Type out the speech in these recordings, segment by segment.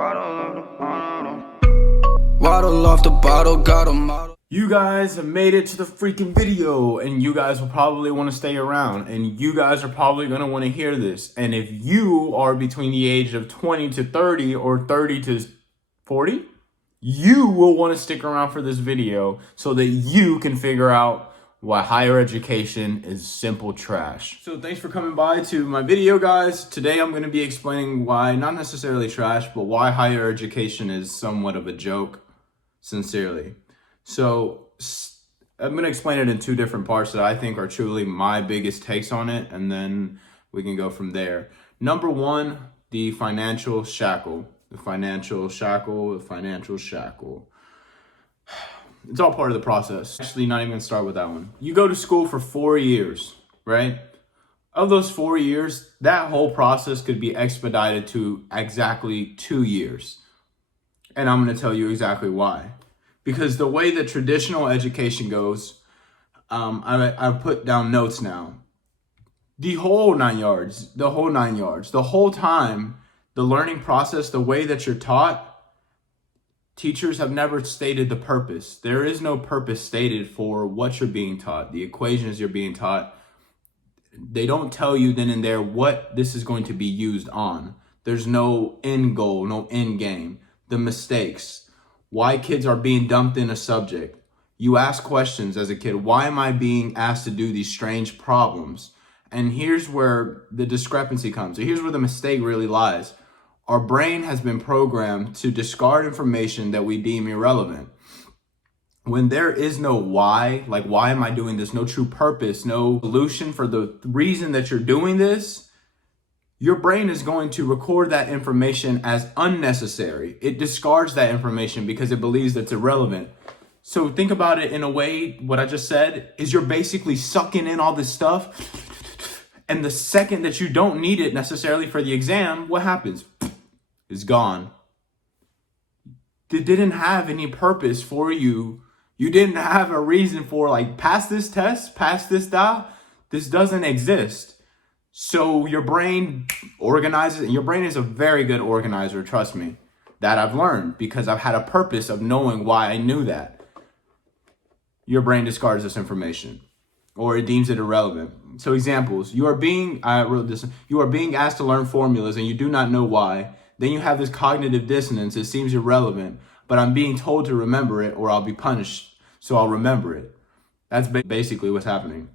Waddle off the bottle, got a model. You guys have made it to the freaking video, and you guys will probably want to stay around, and you guys are probably going to want to hear this. And if you are between the age of 20 to 30 or 30 to 40, you will want to stick around for this video so that you can figure out why higher education is simple trash. So thanks for coming by to my video, guys. Today I'm going to be explaining why, not necessarily trash, but why higher education is somewhat of a joke, sincerely. So I'm going to explain it in two different parts that I think are truly my biggest takes on it, and then we can go from there. Number one, the financial shackle. The financial shackle. It's all part of the process. Actually, not even going to start with that one. You go to school for 4 years, right? Of those 4 years, that whole process could be expedited to exactly 2 years. And I'm going to tell you exactly why. Because the way that traditional education goes, I've put down notes now. The whole 9 yards, the whole time, the learning process, the way that you're taught, teachers have never stated the purpose. There is no purpose stated for what you're being taught, the equations you're being taught. They don't tell you then and there what this is going to be used on. There's no end goal, no end game. The mistakes. Why kids are being dumped in a subject. You ask questions as a kid. Why am I being asked to do these strange problems? And here's where the discrepancy comes. So here's where the mistake really lies. Our brain has been programmed to discard information that we deem irrelevant. When there is no why, like why am I doing this? No true purpose, no solution for the reason that you're doing this. Your brain is going to record that information as unnecessary. It discards that information because it believes that's irrelevant. So think about it in a way, what I just said is you're basically sucking in all this stuff. And the second that you don't need it necessarily for the exam, what happens? It's gone. It didn't have any purpose for you. You didn't have a reason for like, pass this test, pass this dot. This doesn't exist. So your brain organizes, and your brain is a very good organizer, trust me. That I've learned because I've had a purpose of knowing why I knew that. Your brain discards this information or it deems it irrelevant. So examples, you are being asked to learn formulas and you do not know why. Then you have this cognitive dissonance. It seems irrelevant, but I'm being told to remember it or I'll be punished. So I'll remember it. That's basically what's happening.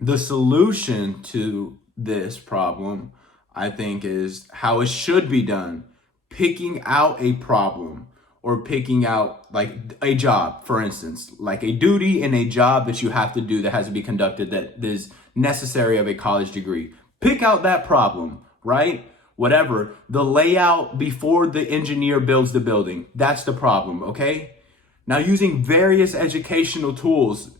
The solution to this problem, I think, is how it should be done. Picking out a problem or picking out like a job, for instance, like a duty and a job that you have to do that has to be conducted that is necessary of a college degree. Pick out that problem, right? Whatever. The layout before the engineer builds the building. That's the problem, okay? Now using various educational tools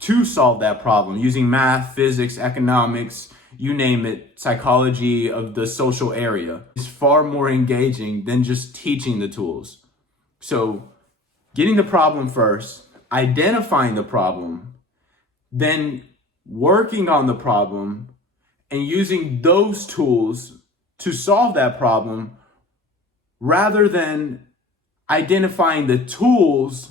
to solve that problem, using math, physics, economics, you name it, psychology of the social area, is far more engaging than just teaching the tools. So getting the problem first, identifying the problem, then working on the problem and using those tools to solve that problem rather than identifying the tools,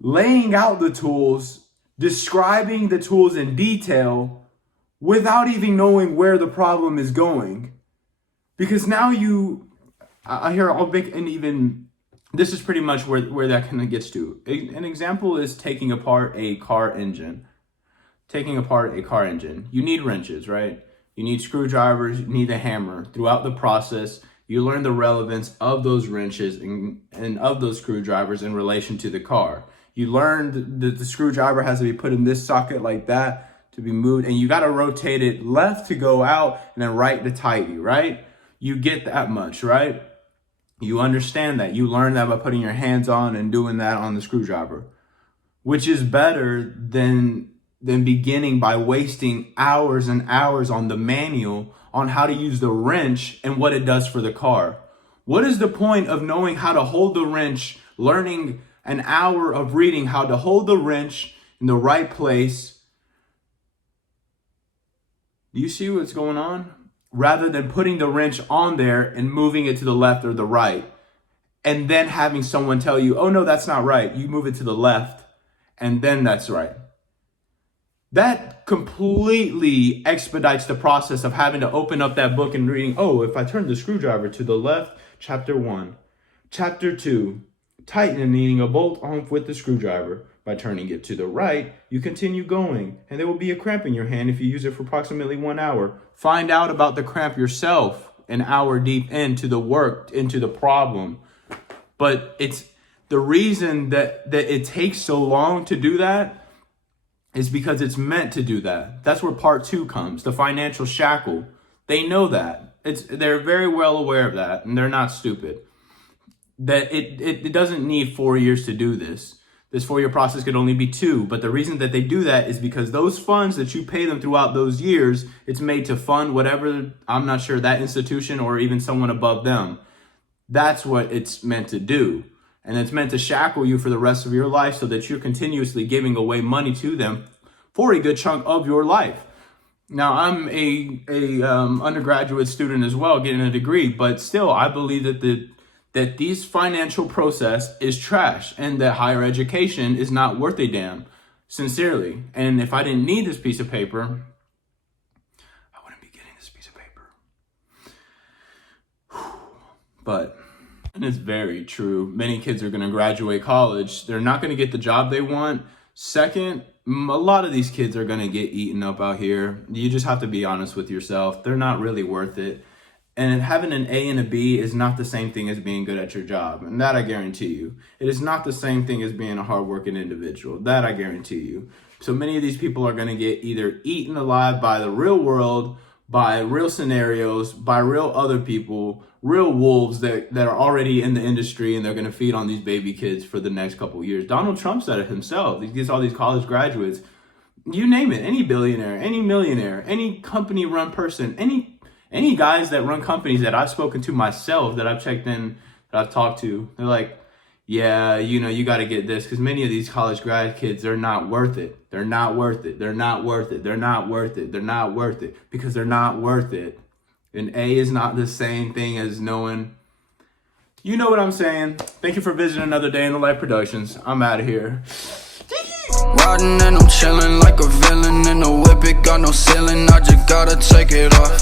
laying out the tools, describing the tools in detail without even knowing where the problem is going. Because now this is pretty much where that kind of gets to. An example is taking apart a car engine. You need wrenches, right? You need screwdrivers, you need a hammer. Throughout the process, you learn the relevance of those wrenches and of those screwdrivers in relation to the car. You learn that the screwdriver has to be put in this socket like that to be moved, and you got to rotate it left to go out and then right to tighten, right? You get that much, right? You understand that. You learn that by putting your hands on and doing that on the screwdriver, which is better than beginning by wasting hours and hours on the manual on how to use the wrench and what it does for the car. What is the point of knowing how to hold the wrench, learning an hour of reading how to hold the wrench in the right place? Do you see what's going on? rather than putting the wrench on there and moving it to the left or the right, and then having someone tell you, oh no, that's not right. You move it to the left, and then that's right. That completely expedites the process of having to open up that book and reading, oh, if I turn the screwdriver to the left, chapter 1. Chapter 2, tightening a bolt on with the screwdriver. By turning it to the right, you continue going, and there will be a cramp in your hand if you use it for approximately 1 hour. Find out about the cramp yourself an hour deep into the work, into the problem. But it's the reason that it takes so long to do that is because it's meant to do that. That's where part 2 comes, the financial shackle. They know that. They're very well aware of that, and they're not stupid. That it doesn't need 4 years to do this. This 4-year process could only be 2, but the reason that they do that is because those funds that you pay them throughout those years, it's made to fund whatever, I'm not sure, that institution or even someone above them. That's what it's meant to do. And it's meant to shackle you for the rest of your life so that you're continuously giving away money to them for a good chunk of your life. Now, I'm a undergraduate student as well, getting a degree, but still, I believe that this financial process is trash and that higher education is not worth a damn, sincerely. And if I didn't need this piece of paper, I wouldn't be getting this piece of paper. But, and it's very true, many kids are gonna graduate college. They're not gonna get the job they want. Second, a lot of these kids are gonna get eaten up out here. You just have to be honest with yourself. They're not really worth it. And having an A and a B is not the same thing as being good at your job. And that I guarantee you. It is not the same thing as being a hardworking individual. That I guarantee you. So many of these people are going to get either eaten alive by the real world, by real scenarios, by real other people, real wolves that are already in the industry, and they're going to feed on these baby kids for the next couple of years. Donald Trump said it himself. He gets all these college graduates. You name it. Any billionaire, any millionaire, any company-run person, any guys that run companies that I've spoken to myself, that I've checked in, that I've talked to, they're like, yeah, you got to get this, because many of these college grad kids, they're not worth it. They're not worth it. They're not worth it. They're not worth it. They're not worth it, because they're not worth it. And A is not the same thing as knowing. You know what I'm saying? Thank you for visiting another Day in the Life Productions. I'm out of here. Riding and I'm chilling like a villain in a whip, it got no ceiling, I just gotta take it off.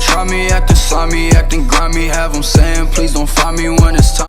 Try me acting slimy, acting grimy, have them saying please don't find me when it's time.